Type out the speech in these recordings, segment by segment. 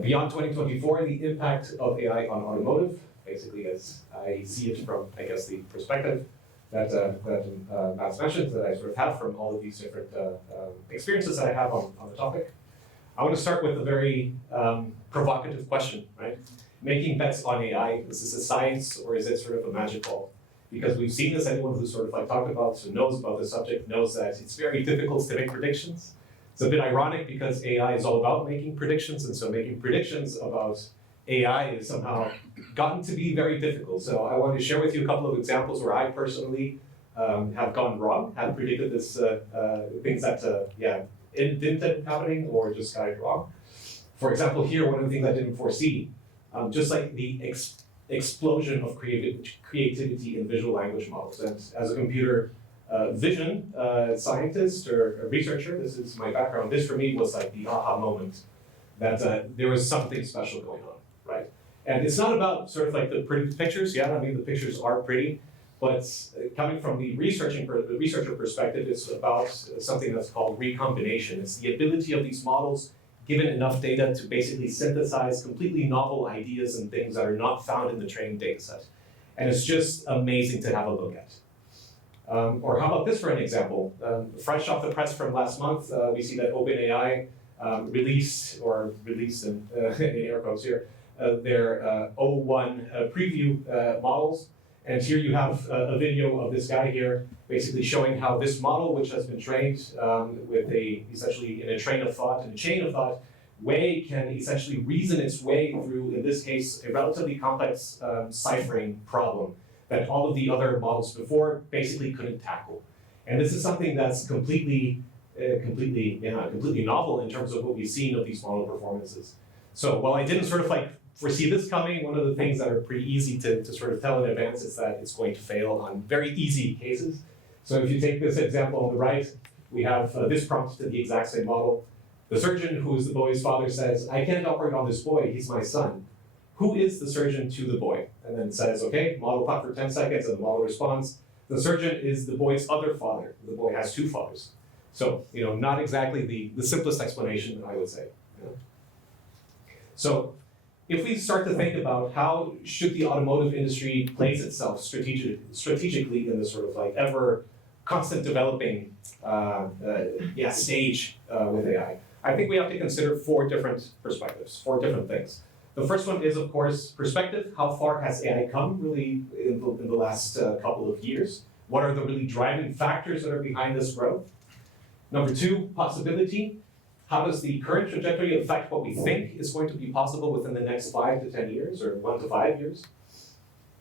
Beyond 2024, the impact of AI on automotive, basically as I see it from, I guess, the perspective that Matt's mentioned, that I sort of have from all of these different experiences that I have on the topic. I want to start with a very provocative question, right? Making bets on AI, is this a science or is it sort of a magic ball? Because we've seen this, anyone who's sort of like talked about, who knows about the subject, knows that it's very difficult to make predictions. It's a bit ironic because AI is all about making predictions, and so making predictions about AI has somehow gotten to be very difficult. So I want to share with you a couple of examples where I personally have gone wrong, have predicted this things that didn't end up happening or just got it wrong. For example, here, one of the things I didn't foresee, just like the explosion of creativity in visual language models. And as a computer vision scientist or a researcher, this is my background, this for me was like the aha moment that there was something special going on, right? And it's not about sort of like the pretty pictures. Yeah, I mean, the pictures are pretty, but coming from the researcher perspective, it's about something that's called recombination. It's the ability of these models, given enough data, to basically synthesize completely novel ideas and things that are not found in the training data set. And it's just amazing to have a look at. Or how about this for an example? Fresh off the press from last month, we see that OpenAI released in air quotes here, their O1 preview models. And here you have a video of this guy here, basically showing how this model, which has been trained with essentially in a chain of thought way, can essentially reason its way through, in this case, a relatively complex ciphering problem that all of the other models before basically couldn't tackle. And this is something that's completely novel in terms of what we've seen of these model performances. So while I didn't sort of like foresee this coming, one of the things that are pretty easy to sort of tell in advance is that it's going to fail on very easy cases. So if you take this example on the right, we have this prompt to the exact same model. The surgeon, who is the boy's father, says, "I can't operate on this boy, he's my son. Who is the surgeon to the boy?" And then says, okay, model thought for 10 seconds, and the model responds, the surgeon is the boy's other father. The boy has two fathers. So, not exactly the simplest explanation, I would say. So, if we start to think about how should the automotive industry place itself strategically in this sort of like ever constant developing stage with AI, I think we have to consider four different perspectives, four different things. The first one is, of course, perspective. How far has AI come really in the last couple of years? What are the really driving factors that are behind this growth? Number two, possibility. How does the current trajectory affect what we think is going to be possible within the next 5 to 10 years or 1 to 5 years?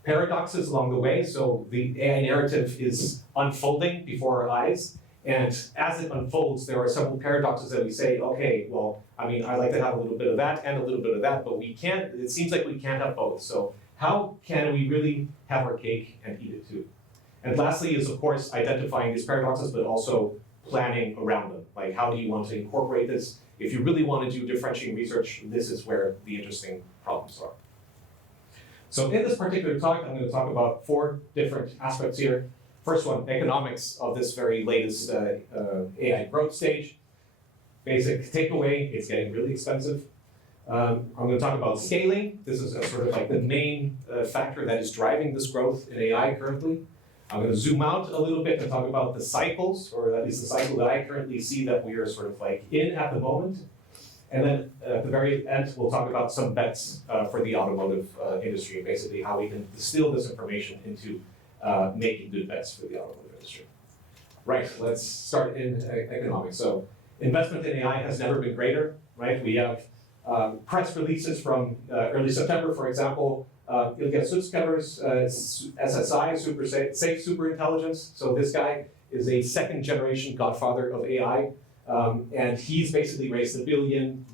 Paradoxes along the way. So the AI narrative is unfolding before our eyes. And as it unfolds, there are several paradoxes that we say, okay, well, I mean, I like to have a little bit of that and a little bit of that, but it seems like we can't have both. So how can we really have our cake and eat it too? And lastly is, of course, identifying these paradoxes, but also planning around them. Like, how do you want to incorporate this? If you really want to do differentiating research, this is where the interesting problems are. So in this particular talk, I'm going to talk about four different aspects here. First one, economics of this very latest AI growth stage. Basic takeaway, it's getting really expensive. I'm going to talk about scaling. This is sort of like the main factor that is driving this growth in AI currently. I'm going to zoom out a little bit and talk about the cycles, or at least the cycle that I currently see that we are sort of like in at the moment. And then at the very end, we'll talk about some bets for the automotive industry, basically how we can distill this information into making good bets for the automotive industry. Right, let's start in economics. So investment in AI has never been greater, right? We have press releases from early September, for example. You'll get subscribers, SSI, super safe super intelligence. So this guy is a second generation godfather of AI. And he's basically raised $1 billion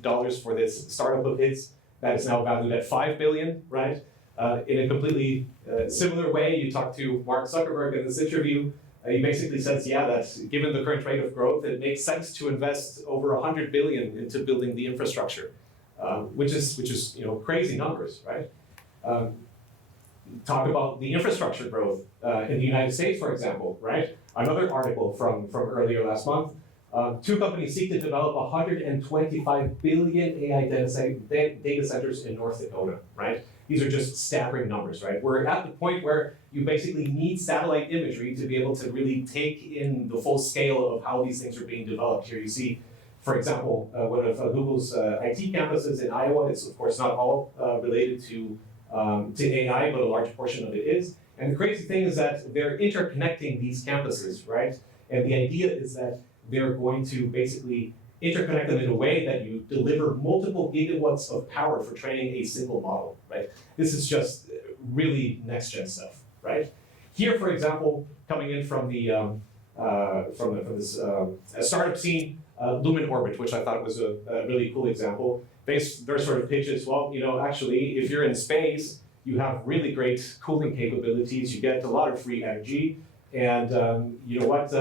for this startup of his that is now valued at $5 billion, right? In a completely similar way, you talk to Mark Zuckerberg in this interview. He basically says, yeah, that given the current rate of growth, it makes sense to invest over $100 billion into building the infrastructure, which is crazy numbers, right? Talk about the infrastructure growth in the United States, for example, right? Another article from earlier last month. Two companies seek to develop 125 billion AI data centers in North Dakota, right? These are just staggering numbers, right? We're at the point where you basically need satellite imagery to be able to really take in the full scale of how these things are being developed. Here you see, for example, one of Google's IT campuses in Iowa. It's of course not all related to AI, but a large portion of it is. And the crazy thing is that they're interconnecting these campuses, right? And the idea is that they're going to basically interconnect them in a way that you deliver multiple gigawatts of power for training a single model, right? This is just really next-gen stuff, right? Here, for example, coming in from this startup scene, Lumen Orbit, which I thought was a really cool example. Their sort of pitch is, well, actually, if you're in space, you have really great cooling capabilities, you get a lot of free energy, and you know what?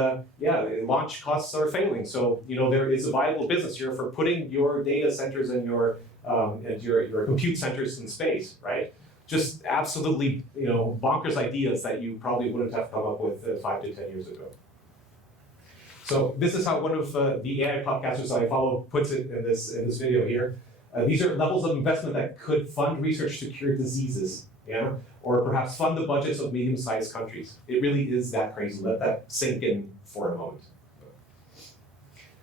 Launch costs are failing. So there is a viable business here for putting your data centers and your compute centers in space, right? Just absolutely bonkers ideas that you probably wouldn't have come up with 5 to 10 years ago. So this is how one of the AI podcasters I follow puts it in this video here. These are levels of investment that could fund research to cure diseases, or perhaps fund the budgets of medium-sized countries. It really is that crazy. Let that sink in for a moment.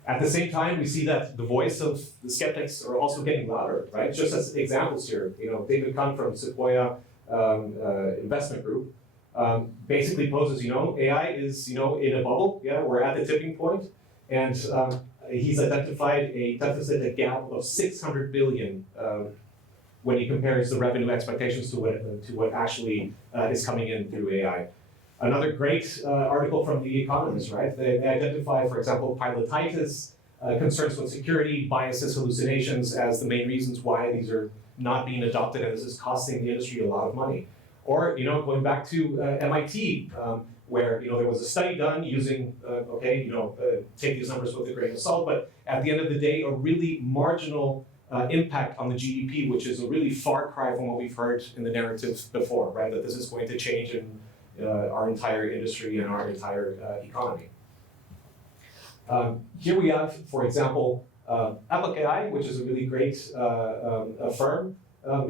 At the same time, we see that the voice of the skeptics are also getting louder, right? Just as examples here, David Kahn from Sequoia Investment Group basically poses, AI is, in a bubble. Yeah, we're at the tipping point, and he's identified a deficit, a gap of 600 billion when he compares the revenue expectations to what actually is coming in through AI. Another great article from The Economist, right? They identify, for example, pilotitis, concerns with security, biases, hallucinations as the main reasons why these are not being adopted, and this is costing the industry a lot of money. Or, going back to MIT, where there was a study done using, take these numbers with a grain of salt, but at the end of the day, a really marginal impact on the GDP, which is a really far cry from what we've heard in the narrative before, right? That this is going to change in our entire industry and our entire economy. Here we have, for example, Apple AI, which is a really great firm,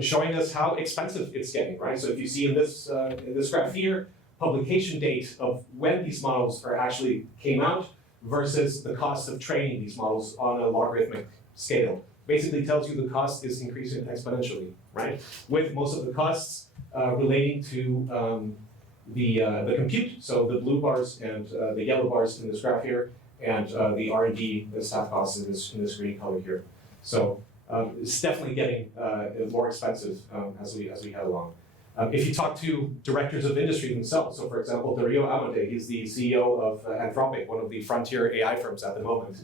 showing us how expensive it's getting, right? So if you see in this graph here, publication date of when these models actually came out versus the cost of training these models on a logarithmic scale. Basically tells you the cost is increasing exponentially, right? With most of the costs relating to the compute, so the blue bars and the yellow bars in this graph here, and the R&D, the staff costs in this green color here. So it's definitely getting more expensive as we head along. If you talk to directors of industry themselves, so for example, Dario Amodei, he's the CEO of Anthropic, one of the frontier AI firms at the moment.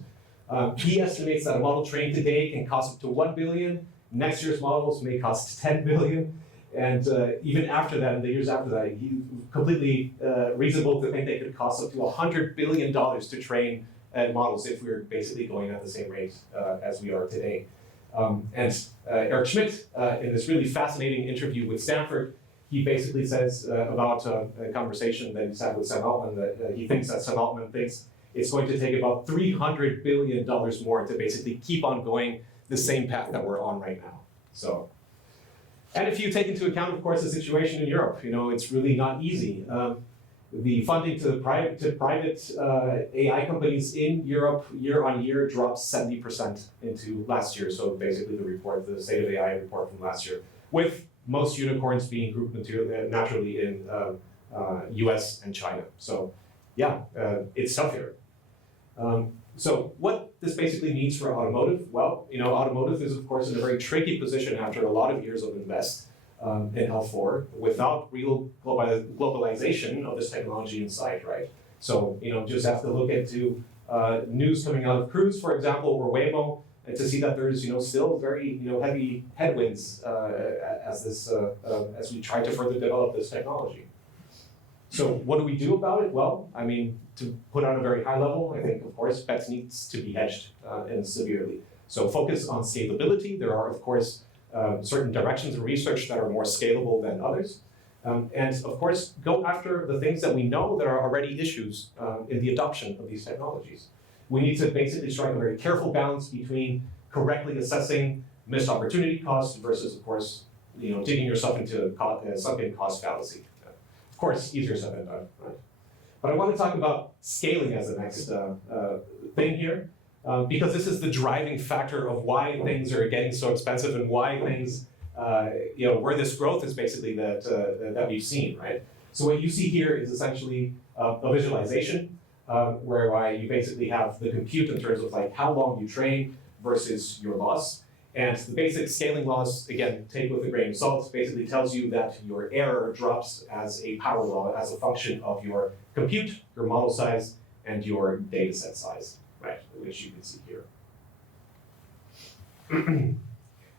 He estimates that a model trained today can cost up to 1 billion. Next year's models may cost 10 billion. And even after that, in the years after that, he's completely reasonable to think they could cost up to $100 billion to train models if we're basically going at the same rate as we are today. And Eric Schmidt, in this really fascinating interview with Stanford, he basically says about a conversation that he's had with Sam Altman that he thinks that Sam Altman thinks it's going to take about $300 billion more to basically keep on going the same path that we're on right now. So, and if you take into account, of course, the situation in Europe, it's really not easy. The funding to private AI companies in Europe year on year dropped 70% into last year. So basically the State of AI report from last year, with most unicorns being grouped naturally in US and China. So yeah, it's tough here. So what this basically means for automotive, well, automotive is of course in a very tricky position after a lot of years of invest in L4 without real globalization of this technology inside, right? So, just have to look into news coming out of Cruise, for example, or Waymo, and to see that there's, still very, heavy headwinds as we try to further develop this technology. So what do we do about it? Well, to put on a very high level, I think, of course, bets needs to be hedged and severely. So focus on scalability. There are, of course, certain directions in research that are more scalable than others. And of course, go after the things that we know that are already issues in the adoption of these technologies. We need to basically strike a very careful balance between correctly assessing missed opportunity costs versus, of course, digging yourself into a sunken cost fallacy. Of course, easier said than done, right? But I want to talk about scaling as the next thing here, because this is the driving factor of why things are getting so expensive and why things, where this growth is basically that we've seen, right? So what you see here is essentially a visualization whereby you basically have the compute in terms of like how long you train versus your loss. And the basic scaling laws, again, take with a grain of salt, basically tells you that your error drops as a power law, as a function of your compute, your model size, and your data set size, right, which you can see here.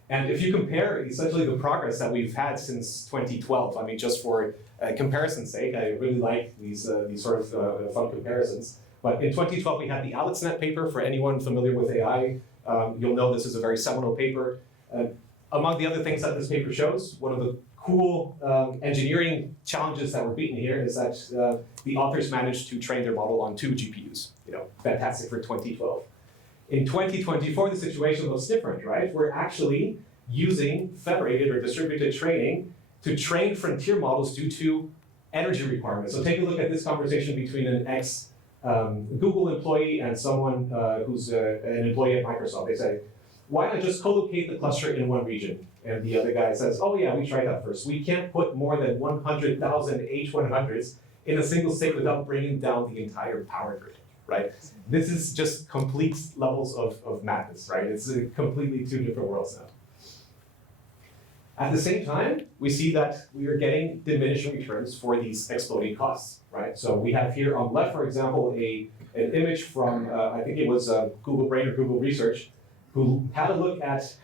And if you compare essentially the progress that we've had since 2012, I mean, just for comparison's sake, I really like these sort of fun comparisons. But in 2012, we had the AlexNet paper. For anyone familiar with AI, you'll know this is a very seminal paper. Among the other things that this paper shows, one of the cool engineering challenges that were beaten here is that the authors managed to train their model on 2 GPUs. Fantastic for 2012. In 2024, the situation looks different, right? We're actually using federated or distributed training to train frontier models due to energy requirements. So take a look at this conversation between an Google employee and someone who's an employee at Microsoft. They say, why not just co-locate the cluster in one region? And the other guy says, oh yeah, we tried that first. We can't put more than 100,000 H100s in a single stick without bringing down the entire power grid, right? This is just complete levels of madness, right? It's completely 2 different worlds now. At the same time, we see that we are getting diminishing returns for these exploding costs, right? So we have here on the left, for example, an image from, I think it was Google Brain or Google Research, who had a look at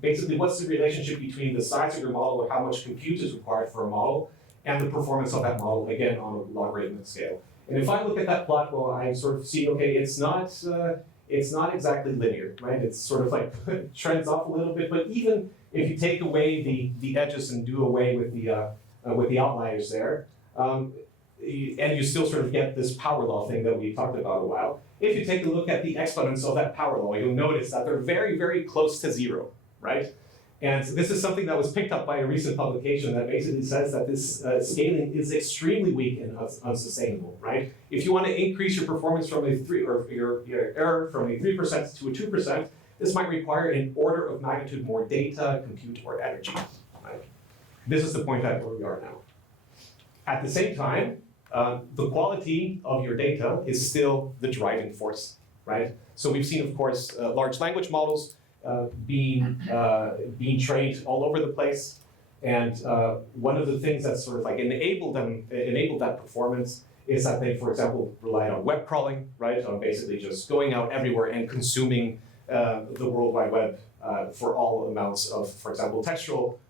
basically what's the relationship between the size of your model or how much compute is required for a model and the performance of that model, again, on a logarithmic scale. And if I look at that plot, well, I sort of see, okay, it's not exactly linear, right? It's sort of like trends off a little bit, but even if you take away the edges and do away with the outliers there, and you still sort of get this power law thing that we talked about a while. If you take a look at the exponents of that power law, you'll notice that they're very, very close to 0, right? And this is something that was picked up by a recent publication that basically says that this scaling is extremely weak and unsustainable, right? If you want to increase your performance from a 3, or your error from a 3% to a 2%, this might require an order of magnitude more data, compute, or energy, right? This is the point at where we are now. At the same time, the quality of your data is still the driving force, right? So we've seen, of course, large language models being trained all over the place. And one of the things that sort of like enabled that performance is that they, for example, relied on web crawling, right? On basically just going out everywhere and consuming the World Wide Web for all amounts of, for example, textual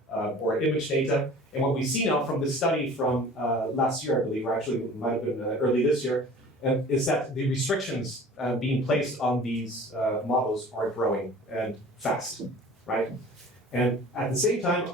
or image data. And what we see now from this study from last year, I believe, or actually might have been early this year, is that the restrictions being placed on these models are growing and fast, right? And at the same time,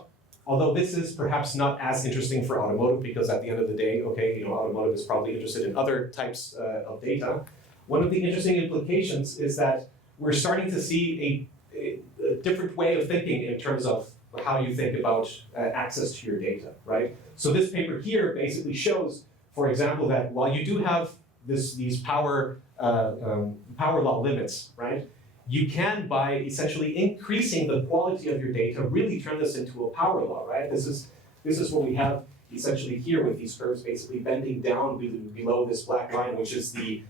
although this is perhaps not as interesting for automotive, because at the end of the day, okay, automotive is probably interested in other types of data. One of the interesting implications is that we're starting to see a different way of thinking in terms of how you think about access to your data, right? So this paper here basically shows, for example, that while you do have these power law limits, right? You can, by essentially increasing the quality of your data, really turn this into a power law, right? This is what we have essentially here with these curves basically bending down below this black line, which is the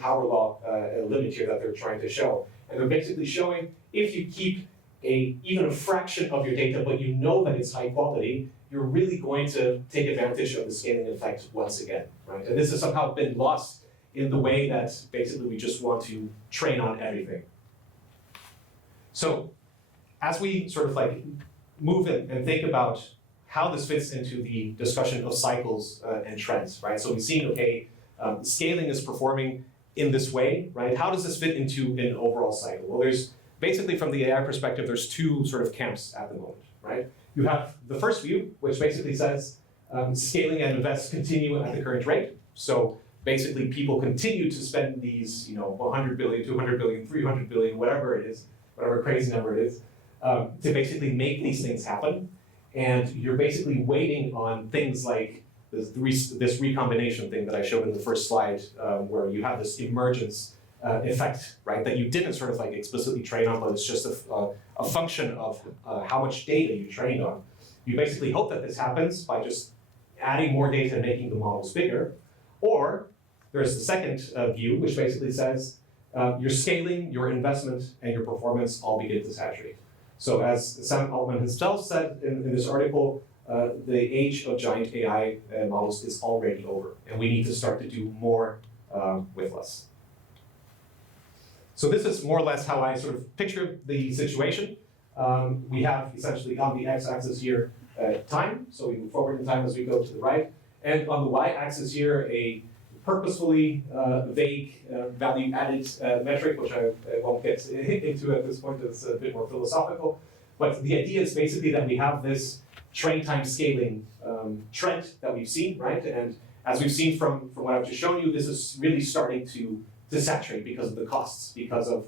power law limit here that they're trying to show. And they're basically showing if you keep even a fraction of your data, but you know that it's high quality, you're really going to take advantage of the scaling effect once again, right? And this has somehow been lost in the way that basically we just want to train on everything. So as we sort of like move in and think about how this fits into the discussion of cycles and trends, right? So we've seen, okay, scaling is performing in this way, right? How does this fit into an overall cycle? Well, there's basically from the AI perspective, there's 2 sort of camps at the moment, right? You have the first view, which basically says scaling and invest continue at the current rate. So basically people continue to spend these, 100 billion, 200 billion, 300 billion, whatever it is, whatever crazy number it is, to basically make these things happen. And you're basically waiting on things like this recombination thing that I showed in the first slide, where you have this emergence effect, right? That you didn't sort of like explicitly train on, but it's just a function of how much data you trained on. You basically hope that this happens by just adding more data and making the models bigger. Or there's the second view, which basically says your scaling, your investment, and your performance all begin to saturate. So as Sam Altman himself said in this article, the age of giant AI models is already over, and we need to start to do more with less. So this is more or less how I sort of picture the situation. We have essentially on the x-axis here time, so we move forward in time as we go to the right, and on the y-axis here a purposefully vague value-added metric, which I won't get into at this point. It's a bit more philosophical, but the idea is basically that we have this train time scaling trend that we've seen, right? And as we've seen from what I've just shown you, this is really starting to saturate because of the costs, because of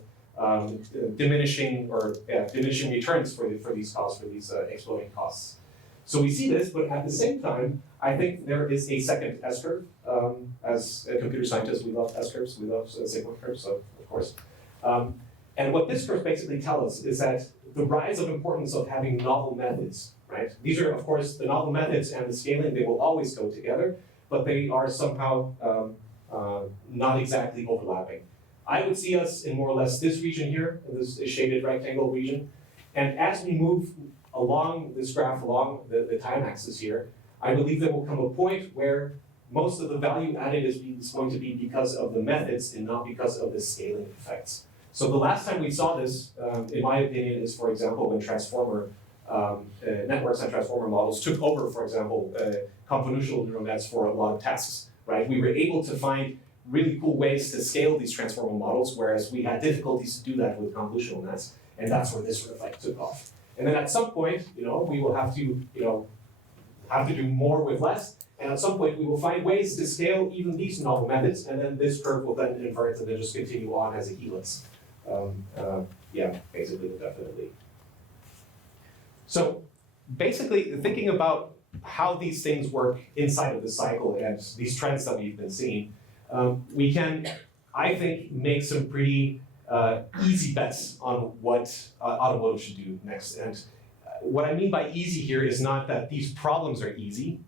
diminishing returns for these costs, for these exploding costs. So we see this, but at the same time, I think there is a second S-curve. As computer scientists, we love S-curves, we love sigma curves, so of course. And what this curve basically tells us is that the rise of importance of having novel methods, right? These are, of course, the novel methods and the scaling, they will always go together, but they are somehow not exactly overlapping. I would see us in more or less this region here, this shaded rectangle region. And as we move along this graph, along the time axis here, I believe there will come a point where most of the value added is going to be because of the methods and not because of the scaling effects. So the last time we saw this, in my opinion, is, for example, when transformer networks and transformer models took over, for example, convolutional neural nets for a lot of tasks, right? We were able to find really cool ways to scale these transformer models, whereas we had difficulties to do that with convolutional nets, and that's where this sort of like took off. And then at some point, we will have to, do more with less, and at some point we will find ways to scale even these novel methods, and then this curve will then invert and then just continue on as a helix. Basically, definitely. So basically, thinking about how these things work inside of the cycle and these trends that we've been seeing, we can, I think, make some pretty easy bets on what automotive should do next. And what I mean by easy here is not that these problems are easy.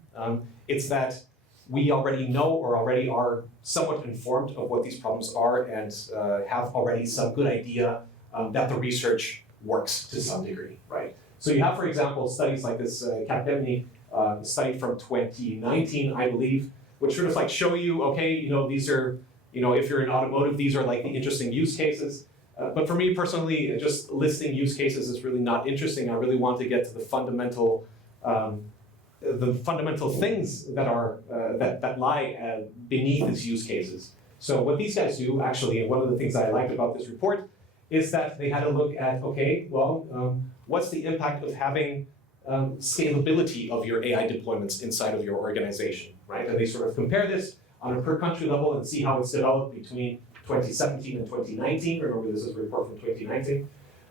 It's that we already know or already are somewhat informed of what these problems are and have already some good idea that the research works to some degree, right? So you have, for example, studies like this Capgemini study from 2019, I believe, which sort of like show you, okay, these are, if you're in automotive, these are like the interesting use cases. But for me personally, just listing use cases is really not interesting. I really want to get to the fundamental things that are that lie beneath these use cases. So what these guys do, actually, and one of the things that I liked about this report is that they had a look at, okay, well, what's the impact of having scalability of your AI deployments inside of your organization, right? And they sort of compare this on a per country level and see how it's developed between 2017 and 2019. Remember, this is a report from 2019.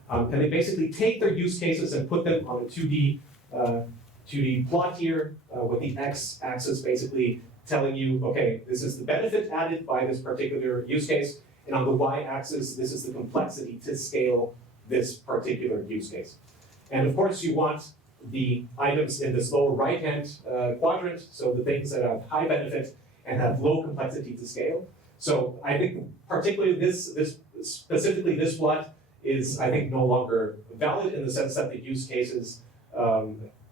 And they basically take their use cases and put them on a 2D plot here with the x-axis basically telling you, okay, this is the benefit added by this particular use case, and on the y-axis, this is the complexity to scale this particular use case. And of course, you want the items in this lower right-hand quadrant, so the things that have high benefit and have low complexity to scale. So I think particularly specifically this plot is, I think, no longer valid in the sense that the use cases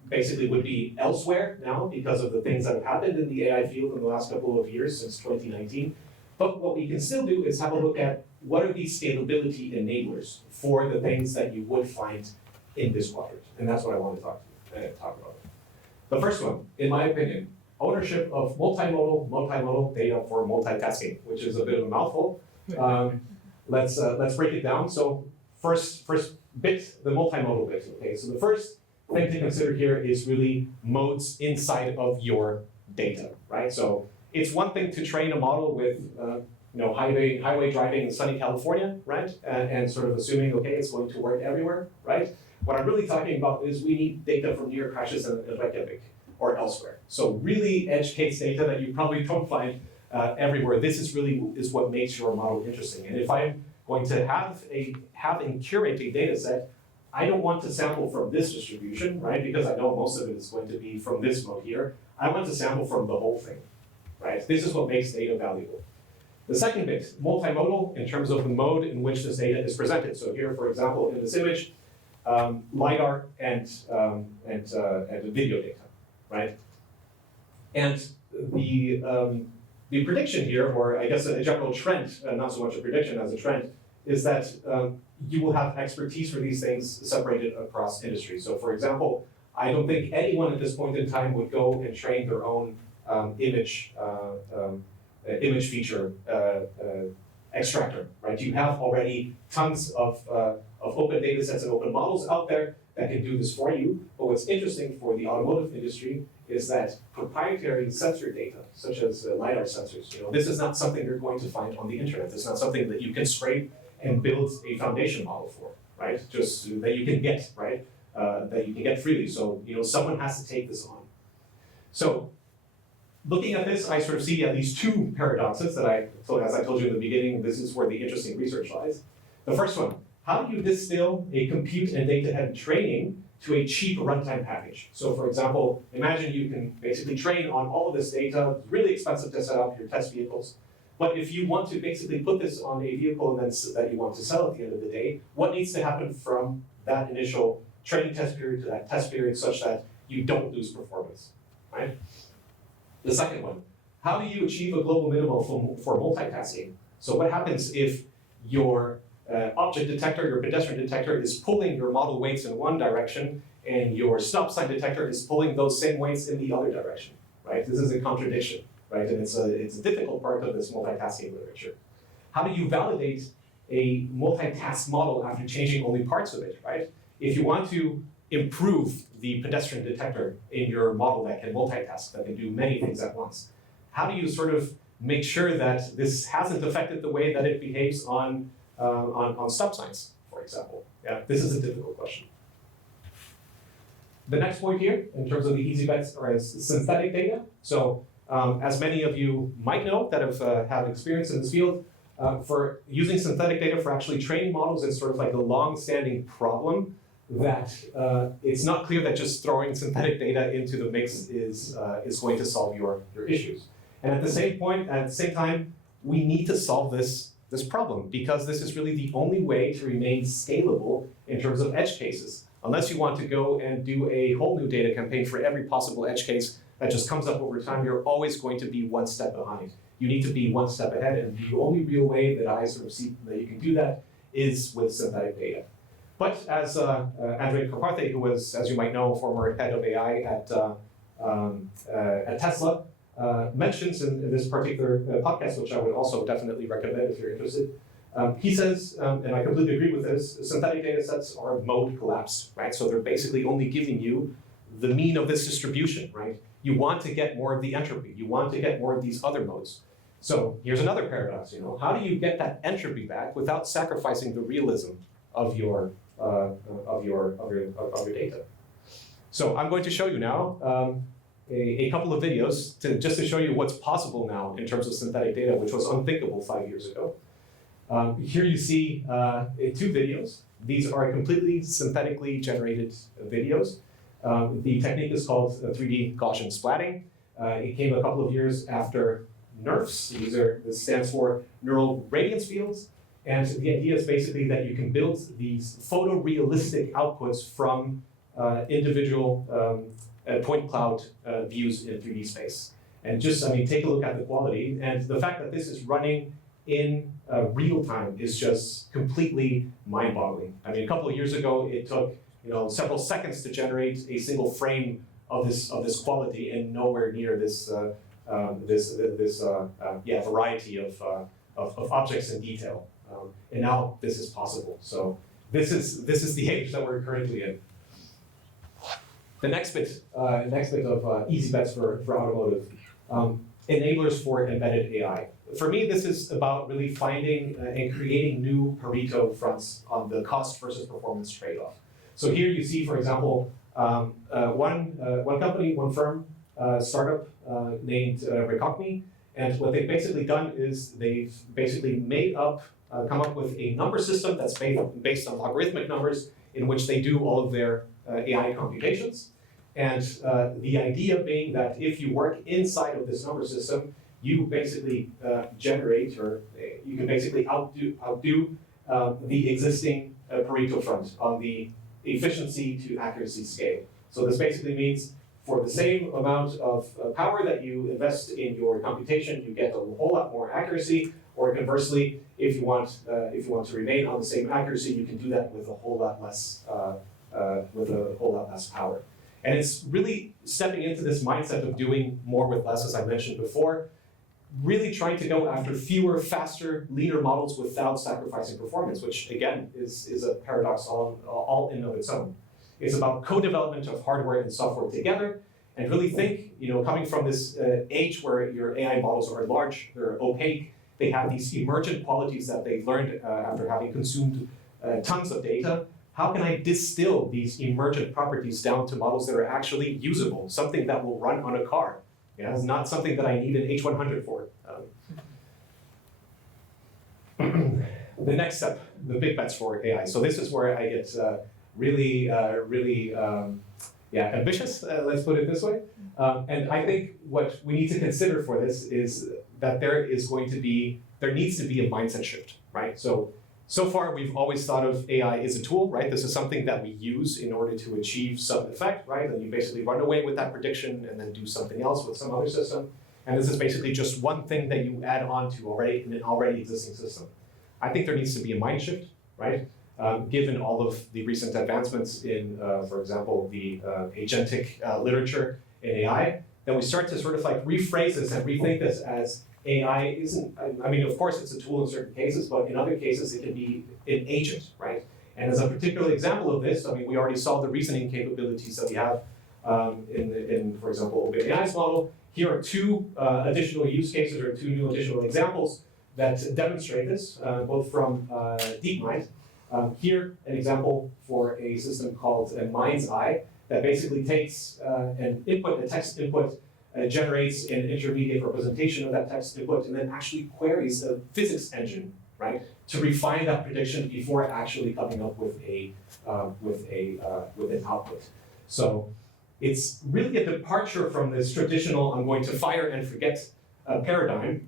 basically would be elsewhere now because of the things that have happened in the AI field in the last couple of years since 2019. But what we can still do is have a look at what are these scalability enablers for the things that you would find in this quadrant. And that's what I want to talk about. The first one, in my opinion, ownership of multimodal data for multitasking, which is a bit of a mouthful. Let's break it down. So first bit, the multimodal bit. Okay, so the first thing to consider here is really modes inside of your data, right? So it's one thing to train a model with highway driving in sunny California, right? And sort of assuming, okay, it's going to work everywhere, right? What I'm really talking about is we need data from New York crashes in Reykjavik or elsewhere. So really edge case data that you probably don't find everywhere. This is what makes your model interesting. And if I'm going to have and curate a data set, I don't want to sample from this distribution, right? Because I know most of it is going to be from this mode here. I want to sample from the whole thing, right? This is what makes data valuable. The second bit, multimodal in terms of the mode in which this data is presented. So here, for example, in this image, LiDAR and video data, right? And the prediction here, or I guess a general trend, not so much a prediction as a trend, is that you will have expertise for these things separated across industries. So for example, I don't think anyone at this point in time would go and train their own image feature extractor, right? You have already tons of open data sets and open models out there that can do this for you. But what's interesting for the automotive industry is that proprietary sensor data, such as LiDAR sensors, this is not something you're going to find on the internet. It's not something that you can scrape and build a foundation model for, right? Just that you can get, right? That you can get freely. So, someone has to take this on. So, looking at this, I sort of see at least two paradoxes that so as I told you in the beginning, this is where the interesting research lies. The first one, how do you distill a compute and data-heavy training to a cheap runtime package? So for example, imagine you can basically train on all of this data, really expensive to set up your test vehicles. But if you want to basically put this on a vehicle and then that you want to sell at the end of the day, what needs to happen from that initial training test period to that test period such that you don't lose performance, right? The second one, how do you achieve a global minimum for multitasking? So what happens if your object detector, your pedestrian detector is pulling your model weights in one direction and your stop sign detector is pulling those same weights in the other direction, right? This is a contradiction, right? And it's a difficult part of this multitasking literature. How do you validate a multitask model after changing only parts of it, right? If you want to improve the pedestrian detector in your model that can multitask, that can do many things at once, how do you sort of make sure that this hasn't affected the way that it behaves on stop signs, for example? Yeah, this is a difficult question. The next point here, in terms of the easy bets, are synthetic data. So, as many of you might know that have experience in this field, for using synthetic data for actually training models, it's sort of like a long-standing problem that it's not clear that just throwing synthetic data into the mix is going to solve your issues. And at the same time, we need to solve this problem because this is really the only way to remain scalable in terms of edge cases. Unless you want to go and do a whole new data campaign for every possible edge case that just comes up over time, you're always going to be one step behind. You need to be one step ahead, and the only real way that I sort of see that you can do that is with synthetic data. But as Andrej Karpathy, who was, as you might know, former head of AI at Tesla, mentions in this particular podcast, which I would also definitely recommend if you're interested, he says, and I completely agree with this, synthetic data sets are mode collapsed, right? So they're basically only giving you the mean of this distribution, right? You want to get more of the entropy. You want to get more of these other modes. So here's another paradox, how do you get that entropy back without sacrificing the realism of your data? So I'm going to show you now a couple of videos just to show you what's possible now in terms of synthetic data, which was unthinkable 5 years ago. Here you see two videos. These are completely synthetically generated videos. The technique is called 3D Gaussian splatting. It came a couple of years after NeRFs. This stands for neural radiance fields. And the idea is basically that you can build these photorealistic outputs from individual point cloud views in 3D space. And take a look at the quality. And the fact that this is running in real time is just completely mind-boggling. A couple of years ago, it took several seconds to generate a single frame of this quality, and nowhere near this variety of objects in detail. And now this is possible. So this is the age that we're currently in. The next bit of easy bets for automotive. enablers for embedded AI. For me, this is about really finding and creating new Pareto fronts on the cost versus performance trade-off. So here you see, for example, one company, one firm, startup named Recogni, and what they've basically done is they've basically come up with a number system that's based on logarithmic numbers in which they do all of their AI computations. And the idea being that if you work inside of this number system, you basically generate, or you can basically outdo the existing Pareto front on the efficiency to accuracy scale. So this basically means for the same amount of power that you invest in your computation, you get a whole lot more accuracy. Or conversely, if you want to remain on the same accuracy, you can do that with a whole lot less power. And it's really stepping into this mindset of doing more with less, as I mentioned before, really trying to go after fewer, faster, leaner models without sacrificing performance, which again is a paradox all in of its own. It's about co-development of hardware and software together, and really think, coming from this age where your AI models are large, they're opaque, they have these emergent qualities that they've learned after having consumed tons of data. How can I distill these emergent properties down to models that are actually usable, something that will run on a car? Yeah, it's not something that I need an H100 for. The next step, the big bets for AI. So this is where I get really ambitious, let's put it this way. And I think what we need to consider for this is that there needs to be a mindset shift, right? So far, we've always thought of AI as a tool, right? This is something that we use in order to achieve some effect, right? And you basically run away with that prediction and then do something else with some other system. And this is basically just one thing that you add on to an already existing system. I think there needs to be a mind shift, right? Given all of the recent advancements in, for example, the agentic literature in AI, that we start to sort of like rephrase this and rethink this as AI isn't, I mean, of course it's a tool in certain cases, but in other cases it can be an agent, right? And as a particular example of this, I mean, we already saw the reasoning capabilities that we have in, for example, OpenAI's model. Here are two additional use cases or two new additional examples that demonstrate this, both from DeepMind. Here, an example for a system called Mind's Eye that basically takes an input, a text input, generates an intermediate representation of that text input, and then actually queries a physics engine, right, to refine that prediction before actually coming up with an output. So it's really a departure from this traditional "I'm going to fire and forget" paradigm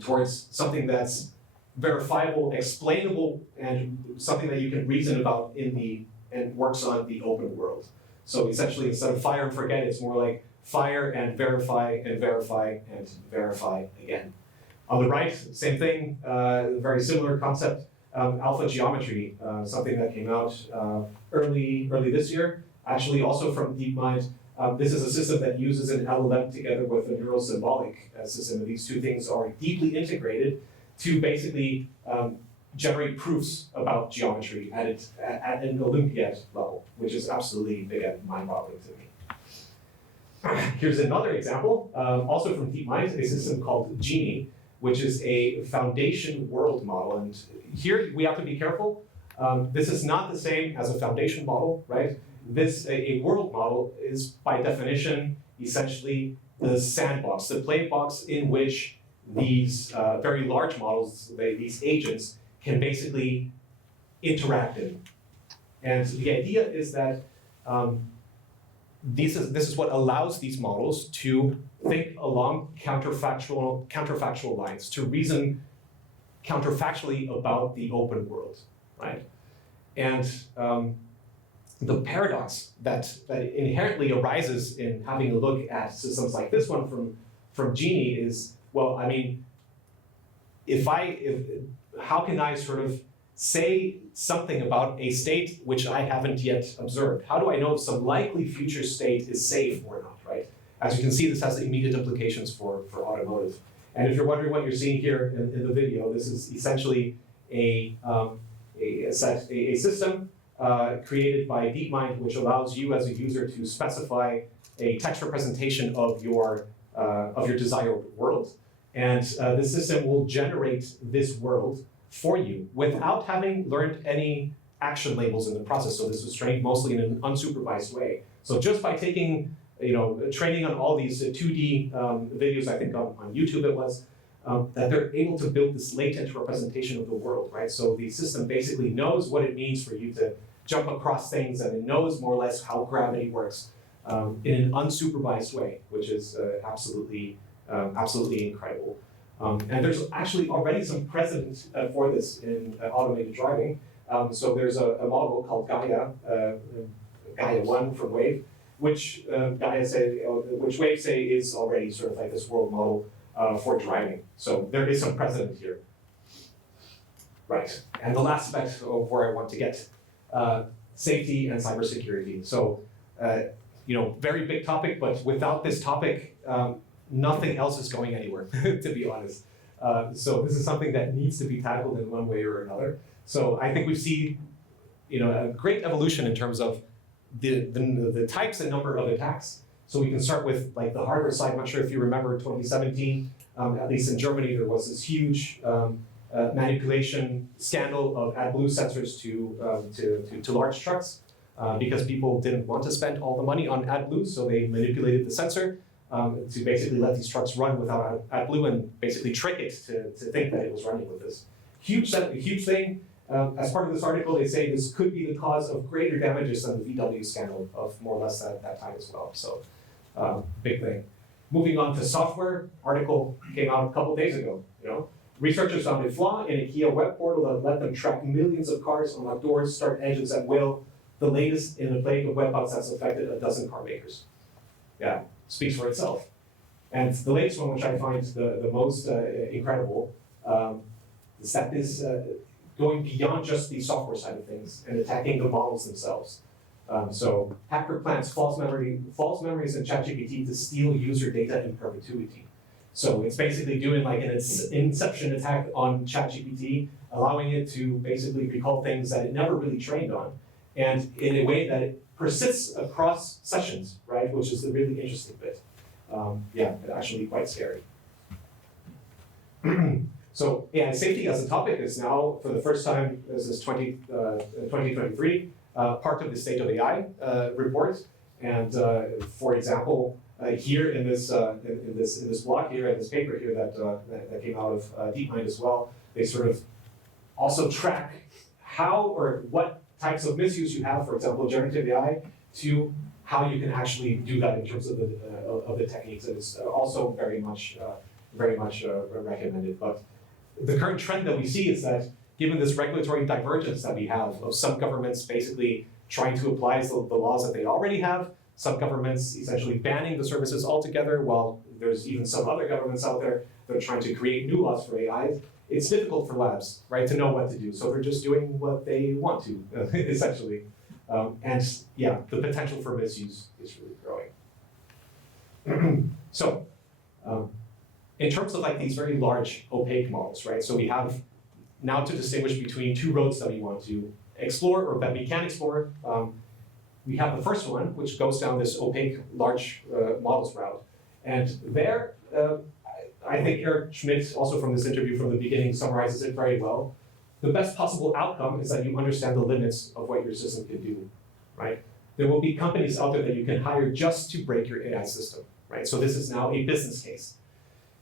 towards something that's verifiable, explainable, and something that you can reason about and works on the open world. So essentially, instead of fire and forget, it's more like fire and verify and verify and verify again. On the right, same thing, very similar concept, alpha geometry, something that came out early this year, actually also from DeepMind. This is a system that uses an LLM together with a neural symbolic system, and these two things are deeply integrated to basically generate proofs about geometry at an Olympiad level, which is absolutely, again, mind-boggling to me. Here's another example, also from DeepMind, a system called Genie, which is a foundation world model. And here we have to be careful. This is not the same as a foundation model, right? A world model is, by definition, essentially the sandbox, the play box in which these very large models, these agents, can basically interact in. And the idea is that this is what allows these models to think along counterfactual lines, to reason counterfactually about the open world, right? And the paradox that inherently arises in having a look at systems like this one from Genie is, well, I mean, how can I sort of say something about a state which I haven't yet observed? How do I know if some likely future state is safe or not, right? As you can see, this has immediate implications for automotive. And if you're wondering what you're seeing here in the video, this is essentially a system created by DeepMind, which allows you as a user to specify a text representation of your of your desired world. And the system will generate this world for you without having learned any action labels in the process. So this was trained mostly in an unsupervised way. So just by taking, training on all these 2D videos, I think on YouTube it was, that they're able to build this latent representation of the world, right? So the system basically knows what it means for you to jump across things, and it knows more or less how gravity works in an unsupervised way, which is absolutely incredible. And there's actually already some precedent for this in automated driving. So there's a model called Gaia 1 from Wave, which Wave say is already sort of like this world model for driving. So there is some precedent here. Right, and the last aspect of where I want to get, safety and cybersecurity. So, very big topic, but without this topic, nothing else is going anywhere, to be honest. So this is something that needs to be tackled in one way or another. So I think we see, a great evolution in terms of the types and number of attacks. So we can start with like the hardware side. I'm not sure if you remember 2017, at least in Germany, there was this huge manipulation scandal of AdBlue sensors to large trucks because people didn't want to spend all the money on AdBlue, so they manipulated the sensor to basically let these trucks run without AdBlue and basically trick it to think that it was running with this. Huge thing. As part of this article, they say this could be the cause of greater damages than the VW scandal of more or less that time as well. So, big thing. Moving on to software, article came out a couple days ago. Researchers found a flaw in a Kia web portal that let them track millions of cars, unlock doors, start engines at will. The latest in a plague of web bugs that's affected a dozen car makers. Yeah, speaks for itself. And the latest one, which I find the most incredible, is that this going beyond just the software side of things and attacking the models themselves. So hacker plants false memories in ChatGPT to steal user data in perpetuity. So it's basically doing like an inception attack on ChatGPT, allowing it to basically recall things that it never really trained on, and in a way that it persists across sessions, right? Which is the really interesting bit. Actually quite scary. So AI safety as a topic is now, for the first time, this is 2023, part of the State of AI report. And for example, here in this blog here, in this paper here that came out of DeepMind as well, they sort of also track how or what types of misuse you have, for example, generative AI, to how you can actually do that in terms of the techniques. And it's also very much recommended. But the current trend that we see is that given this regulatory divergence that we have of some governments basically trying to apply the laws that they already have, some governments essentially banning the services altogether, while there's even some other governments out there that are trying to create new laws for AI, it's difficult for labs, right, to know what to do. So they're just doing what they want to, essentially. The potential for misuse is really growing. So, in terms of like these very large opaque models, right? So we have now to distinguish between two roads that we want to explore or that we can explore. We have the first one, which goes down this opaque large models route. And there, I think Eric Schmidt, also from this interview from the beginning, summarizes it very well. The best possible outcome is that you understand the limits of what your system can do, right? There will be companies out there that you can hire just to break your AI system, right? So this is now a business case.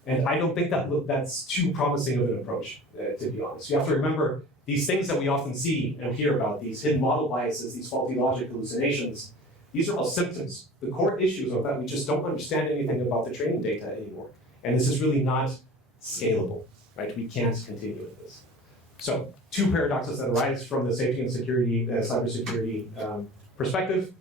And I don't think that's too promising of an approach, to be honest. You have to remember, these things that we often see and hear about, these hidden model biases, these faulty logic hallucinations, these are all symptoms. The core issues are that we just don't understand anything about the training data anymore. And this is really not scalable, right? We can't continue with this. So, two paradoxes that arise from the safety and security, cybersecurity perspective.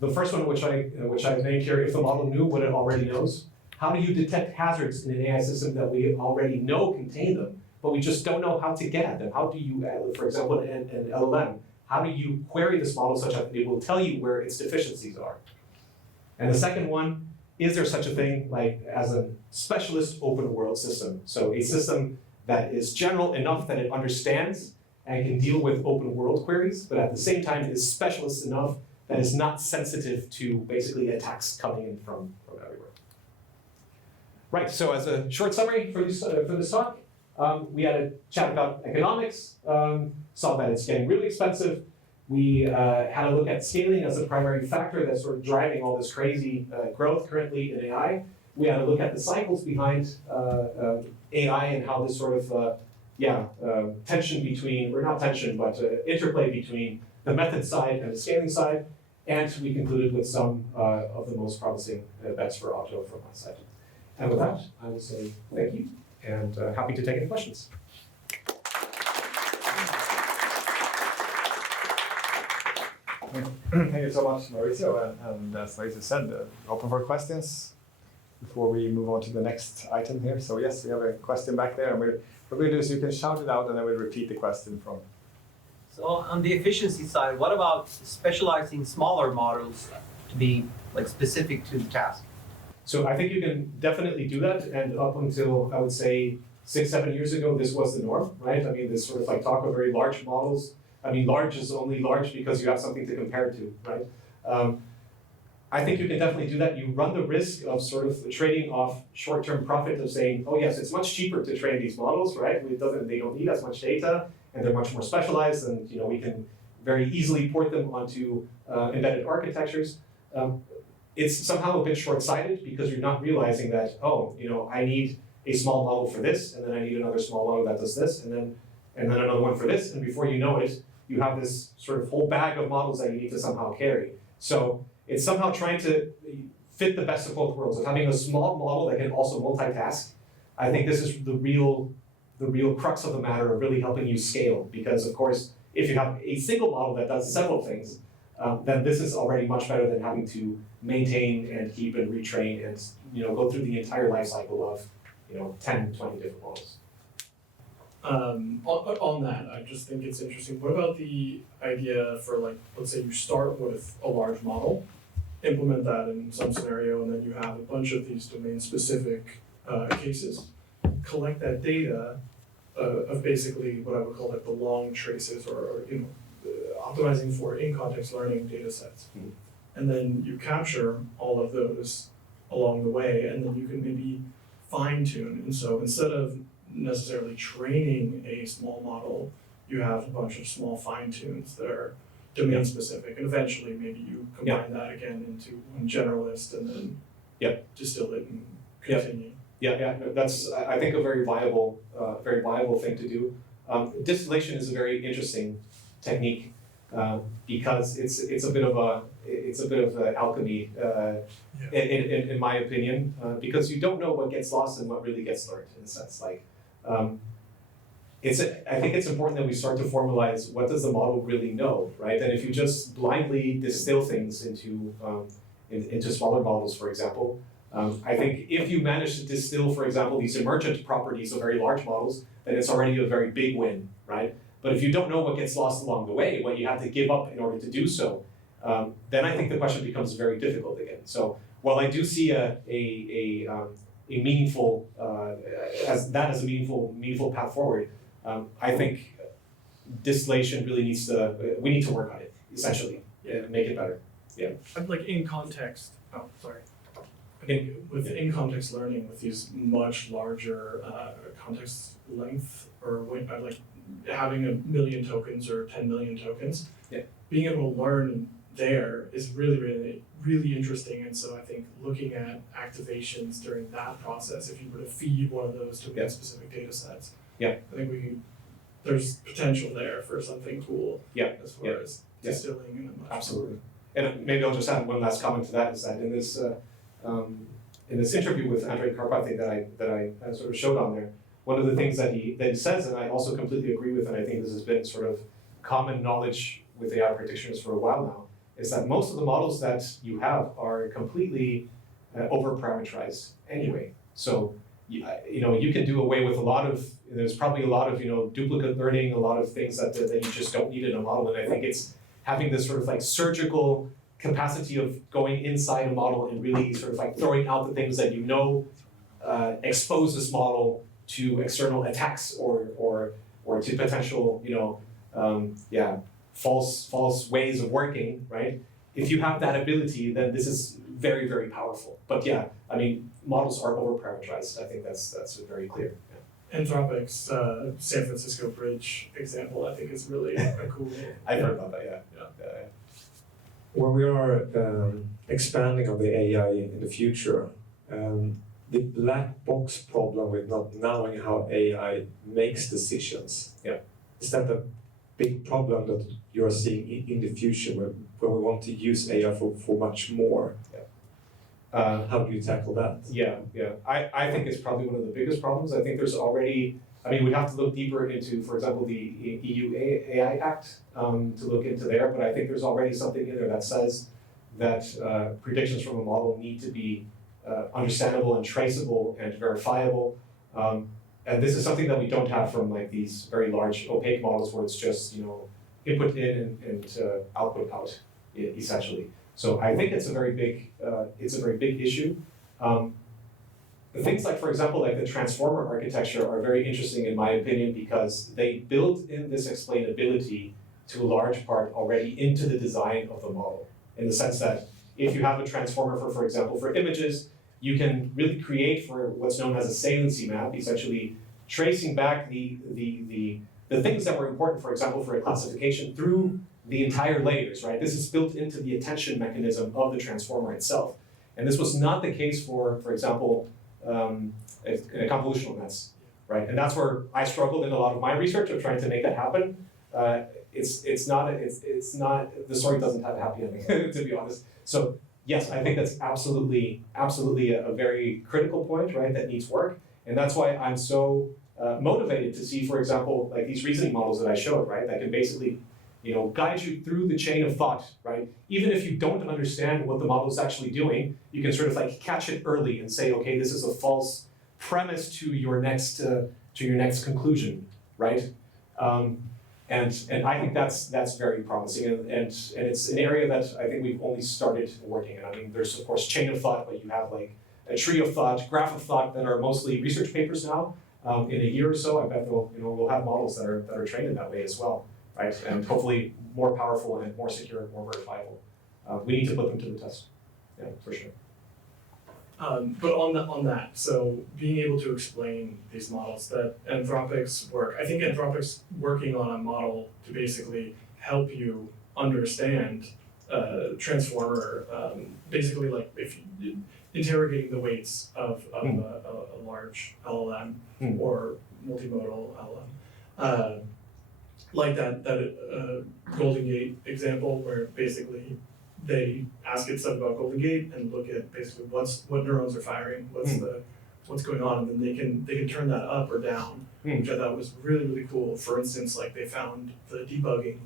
The first one, which I've named here, if the model knew what it already knows, how do you detect hazards in an AI system that we already know contain them, but we just don't know how to get at them? How do you, for example, an LLM, how do you query this model such that it will tell you where its deficiencies are? And the second one, is there such a thing like as a specialist open world system? So a system that is general enough that it understands and can deal with open world queries, but at the same time is specialist enough that is not sensitive to basically attacks coming in from everywhere. Right, so as a short summary for this talk, we had a chat about economics, saw that it's getting really expensive. We had a look at scaling as a primary factor that's sort of driving all this crazy growth currently in AI. We had a look at the cycles behind AI and how this sort of, tension between, or not tension, but interplay between the method side and the scaling side. And we concluded with some of the most promising bets for Auto from my side. And with that, I will say thank you and happy to take any questions. Thank you so much, Mauricio. And as Mauricio said, open for questions before we move on to the next item here. So yes, we have a question back there. And what we'll do is you can shout it out and then we'll repeat the question from. So on the efficiency side, what about specializing smaller models to be like specific to the task? So I think you can definitely do that. And up until, I would say, 6-7 years ago, this was the norm, right? I mean, this sort of like talk of very large models. I mean, large is only large because you have something to compare it to, right? I think you can definitely do that. You run the risk of sort of trading off short-term profit of saying, oh yes, it's much cheaper to train these models, right? They don't need as much data and they're much more specialized and we can very easily port them onto embedded architectures. It's somehow a bit short-sighted because you're not realizing that, I need a small model for this, and then I need another small model that does this, and then another one for this, and before you know it, you have this sort of whole bag of models that you need to somehow carry. So it's somehow trying to fit the best of both worlds, of having a small model that can also multitask. I think this is the real crux of the matter of really helping you scale, because of course, if you have a single model that does several things, then this is already much better than having to maintain and keep and retrain and go through the entire life cycle of 10, 20 different models. On that, I just think it's interesting. What about the idea for let's say you start with a large model, implement that in some scenario, and then you have a bunch of these domain-specific cases, collect that data of basically what I would call the long traces or optimizing for in-context learning data sets. Mm-hmm. And then you capture all of those along the way, and then you can maybe fine-tune. And so instead of necessarily training a small model, you have a bunch of small fine-tunes that are domain-specific, and eventually maybe you combine that again into one generalist and then distill it and continue. Yeah, that's I think a very viable thing to do. Distillation is a very interesting technique because it's a bit of an alchemy in my opinion because you don't know what gets lost and what really gets learned in a sense. I think it's important that we start to formalize what does the model really know, right? And if you just blindly distill things into smaller models, for example, I think if you manage to distill, for example, these emergent properties of very large models, then it's already a very big win, right? But if you don't know what gets lost along the way, what you have to give up in order to do so, then I think the question becomes very difficult again. So while I do see a meaningful as a meaningful path forward, I think distillation really we need to work on it essentially, make it better. Yeah. Like in context. Oh, sorry. I think with in-context learning, with these much larger context length, or like having 1 million tokens or 10 million tokens, being able to learn there is really, really, really interesting. And so I think looking at activations during that process, if you were to feed one of those domain-specific data sets, I think there's potential there for something cool as far as distilling in a much absolutely. And maybe I'll just add one last comment to that, is that in this interview with Andrei Karpathy that I sort of showed on there, one of the things that he says, and I also completely agree with, and I think this has been sort of common knowledge with AI practitioners for a while now, is that most of the models that you have are completely over-parameterized anyway. So you can do away with there's probably a lot of duplicate learning, a lot of things that you just don't need in a model, and I think it's having this sort of surgical capacity of going inside a model and really sort of throwing out the things that expose this model to external attacks or to potential false ways of working, right? if you have that ability, then this is very, very powerful. But yeah, I mean, models are over-parameterized. I think that's very clear. Yeah. Anthropic's San Francisco Bridge example, I think, is really a cool. I've heard about that, yeah. When we are expanding on the AI in the future, the black box problem with not knowing how AI makes decisions, is that a big problem that you are seeing in the future when we want to use AI for much more? How do you tackle that? Yeah. I think it's probably one of the biggest problems. I think there's already, I mean, we'd have to look deeper into, for example, the EU AI Act to look into there, but I think there's already something in there that says that predictions from a model need to be understandable and traceable and verifiable. And this is something that we don't have from like these very large opaque models where it's just, input in and output out, essentially. So I think it's a very big issue. Things like, for example, like the transformer architecture are very interesting in my opinion because they build in this explainability to a large part already into the design of the model. In the sense that if you have a transformer for example, for images, you can really create for what's known as a saliency map, essentially tracing back the things that were important, for example, for a classification through the entire layers, right? This is built into the attention mechanism of the transformer itself. And this was not the case for example, convolutional nets, right? And that's where I struggled in a lot of my research of trying to make that happen. It's not, the story doesn't have a happy ending, to be honest. So yes, I think that's absolutely a very critical point, right, that needs work. And that's why I'm so motivated to see, for example, like these reasoning models that I showed, right, that can basically guide you through the chain of thought, right? Even if you don't understand what the model is actually doing, you can sort of like catch it early and say, okay, this is a false premise to your next conclusion, right? And I think that's very promising, and it's an area that I think we've only started working in. I mean, there's of course chain of thought, but you have like a tree of thought, graph of thought that are mostly research papers now. In a year or so, I bet we'll have models that are trained in that way as well. Right, and hopefully more powerful and more secure, more verifiable. We need to put them to the test. Yeah, for sure. But on that, so being able to explain these models that Anthropic's work, I think Anthropic's working on a model to basically help you understand transformer, basically like if interrogating the weights of a large LLM or multimodal LLM. Like that Golden Gate example where basically they ask it stuff about Golden Gate and look at basically what neurons are firing, what's going on, and then they can turn that up or down, which I thought was really, really cool. For instance, like they found the debugging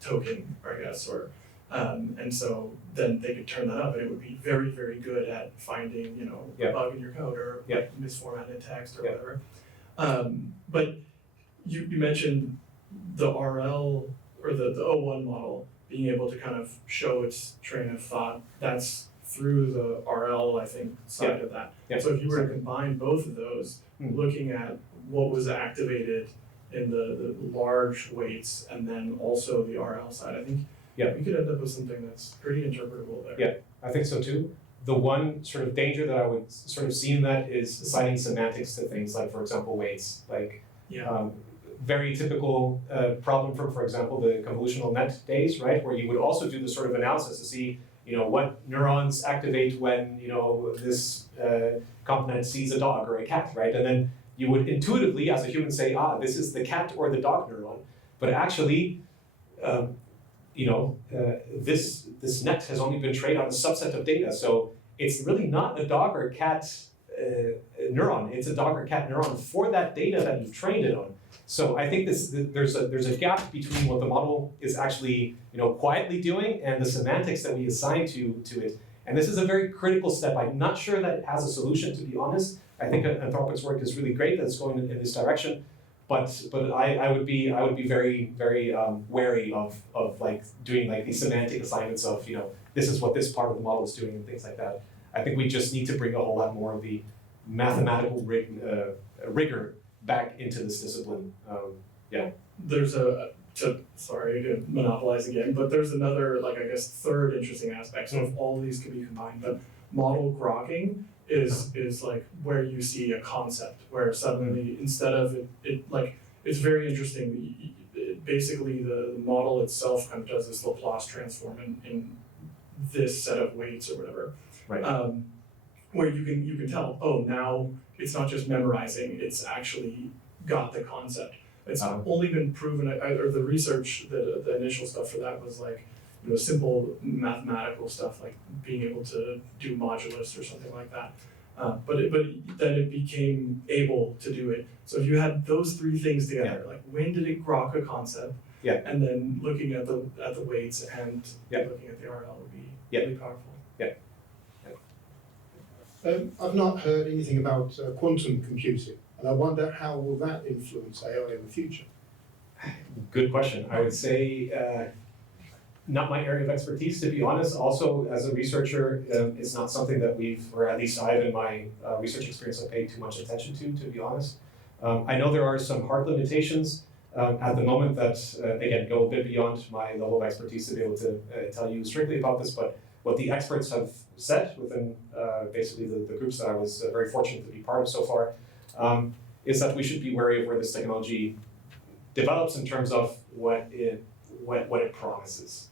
token, I guess, or and so then they could turn that up and it would be very, very good at finding, a bug in your code or like misformatted text or whatever. But you mentioned the RL or the O1 model being able to kind of show its train of thought. That's through the RL, I think, side of that. Yeah. So if you were to combine both of those, looking at what was activated in the large weights and then also the RL side, I think we could end up with something that's pretty interpretable there. Yeah, I think so too. The one sort of danger that I would sort of see in that is assigning semantics to things like, for example, weights. Like, very typical problem from, for example, the convolutional net days, right? Where you would also do the sort of analysis to see, what neurons activate when, this component sees a dog or a cat, right? And then you would intuitively, as a human, say, this is the cat or the dog neuron. But actually, this net has only been trained on a subset of data. So it's really not a dog or cat neuron. It's a dog or cat neuron for that data that you've trained it on. So I think there's a gap between what the model is actually quietly doing and the semantics that we assign to it. And this is a very critical step. I'm not sure that it has a solution, to be honest. I think Anthropic's work is really great that it's going in this direction. But I would be very, very wary of like doing like these semantic assignments of this is what this part of the model is doing and things like that. I think we just need to bring a whole lot more of the mathematical rigor back into this discipline. There's a sorry to monopolize again, but there's another, like, I guess, third interesting aspect. So if all these could be combined, but model grokking is like where you see a concept where suddenly instead of it like, it's very interesting. Basically, the model itself kind of does this Laplace transform in this set of weights or whatever. Right. Where you can tell, oh, now it's not just memorizing, it's actually got the concept. It's only been proven, or the research, the initial stuff for that was like, you know, simple mathematical stuff like being able to do modulus or something like that. But then it became able to do it. So if you had those three things together, like when did it grok a concept, and then looking at the weights and looking at the RL would be really powerful. I've not heard anything about quantum computing, and I wonder how will that influence AI in the future? Good question. I would say not my area of expertise, to be honest. Also, as a researcher, it's not something that or at least I've in my research experience, have paid too much attention to be honest. I know there are some hard limitations at the moment that, again, go a bit beyond my level of expertise to be able to tell you strictly about this, but what the experts have said within basically the groups that I was very fortunate to be part of so far, is that we should be wary of where this technology develops in terms of what it promises.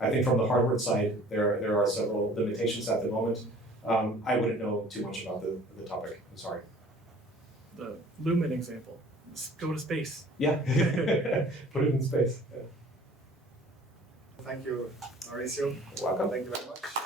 I think from the hardware side, there are several limitations at the moment. I wouldn't know too much about the topic, I'm sorry. The Lumen example, go to space. Yeah, put it in space. Yeah. Thank you, Mauricio. Welcome. Thank you very much.